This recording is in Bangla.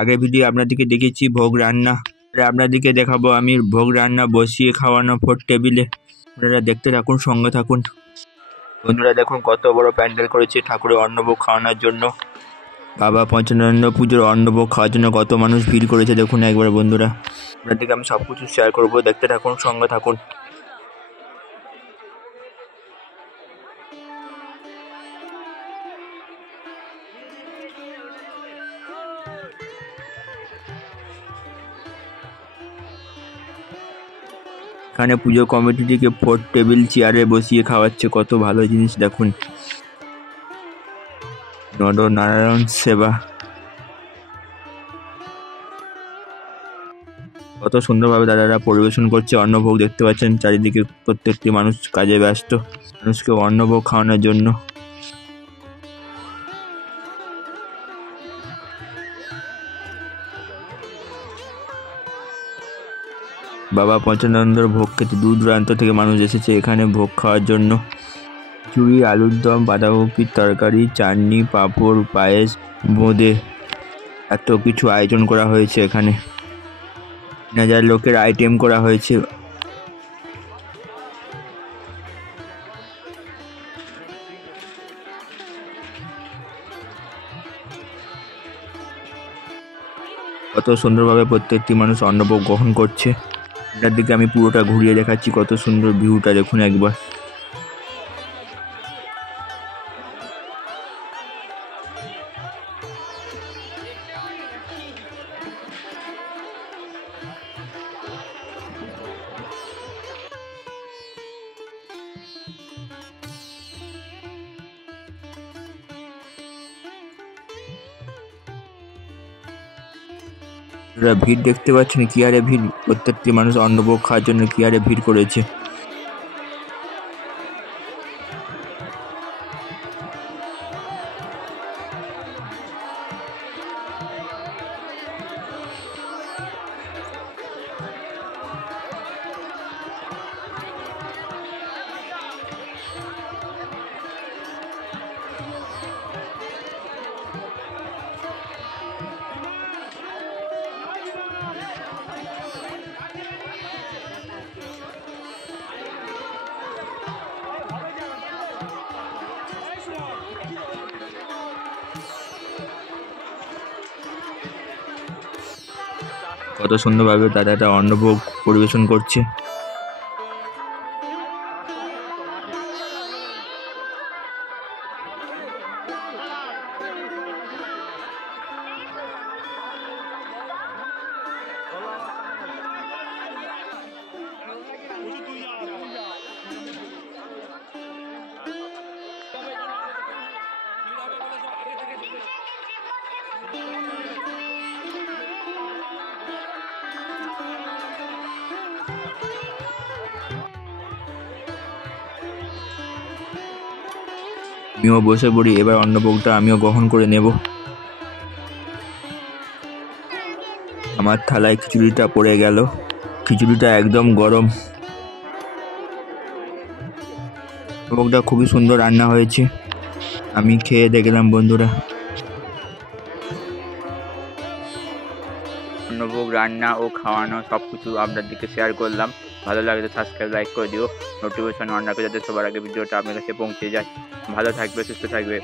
আগের ভিডিও আপনাদেরকে দেখেছি ভোগ রান্না, আপনাদেরকে দেখাবো আমি ভোগ রান্না বসিয়ে খাওয়ানো ফোর টেবিলে। আপনারা দেখতে থাকুন, সঙ্গে থাকুন। বন্ধুরা দেখুন কত বড় প্যান্ডেল করেছে ঠাকুরের অন্নভোগ খাওয়ানোর জন্য। বাবা পঞ্চানন্দ পুজোর অন্নভোগ খাওয়ার জন্য কত মানুষ ভিড় করেছে দেখুন একবার। বন্ধুরা আপনাদেরকে আমি সব কিছু শেয়ার করবো, দেখতে থাকুন, সঙ্গে থাকুন। এখানে পুজো কমিটিটিকে ফোর টেবিল চেয়ারে বসিয়ে খাওয়াচ্ছে, কত ভালো জিনিস দেখুন। নরনারায়ণ সেবা, কত সুন্দরভাবে দাদারা পরিবেশন করছে অন্নভোগ। দেখতে পাচ্ছেন চারিদিকে প্রত্যেকটি মানুষ কাজে ব্যস্ত, মানুষকে অন্নভোগ খাওয়ানোর জন্য। বাবা পঞ্চানন্দর ভোগ খেতে দূর দূরান্ত থেকে মানুষ এসেছে এখানে ভোগ খাওয়ার জন্য। খিচুড়ি, আলুর দম, বাঁধাকপির তরকারি, চাটনি, পাঁপড়, পায়েস, বোঁদে, এত কিছু আয়োজন করা হয়েছে এখানে। 3,000 লোকের আইটেম করা হয়েছে। কত সুন্দরভাবে প্রত্যেকটি মানুষ অন্নভোগ গ্রহণ করছে। এটার দিকে আমি পুরোটা ঘুরিয়ে দেখাচ্ছি, কত সুন্দর ভিউটা দেখুন একবার। ভিড় দেখতে পাচ্ছেন, কি আরে ভিড়, প্রত্যেকটি মানুষ অন্নভোগ খাওয়ার জন্য কি আরে ভিড় করেছে। কত সুন্দরভাবে দাদাটা অন্নভোগ পরিবেশন করছে। আমিও বসে পড়ি, এবার অন্নভোগটা আমিও গ্রহণ করে নেব। আমার থালায় খিচুড়িটা পড়ে গেল, খিচুড়িটা একদম গরম। অন্নভোগটা খুবই সুন্দর রান্না হয়েছে, আমি খেয়ে দেখলাম বন্ধুরা। অন্নভোগ রান্না ও খাওয়ানো সব কিছু আপনাদেরকে শেয়ার করলাম। ভালো লাগলে সাবস্ক্রাইব, লাইক করে দিও, নোটিফিকেশন অন রাখো যাতে সবার আগে ভিডিওটা আপনার কাছে পৌঁছে যায়। ভালো থাকবে, সুস্থ থাকবে।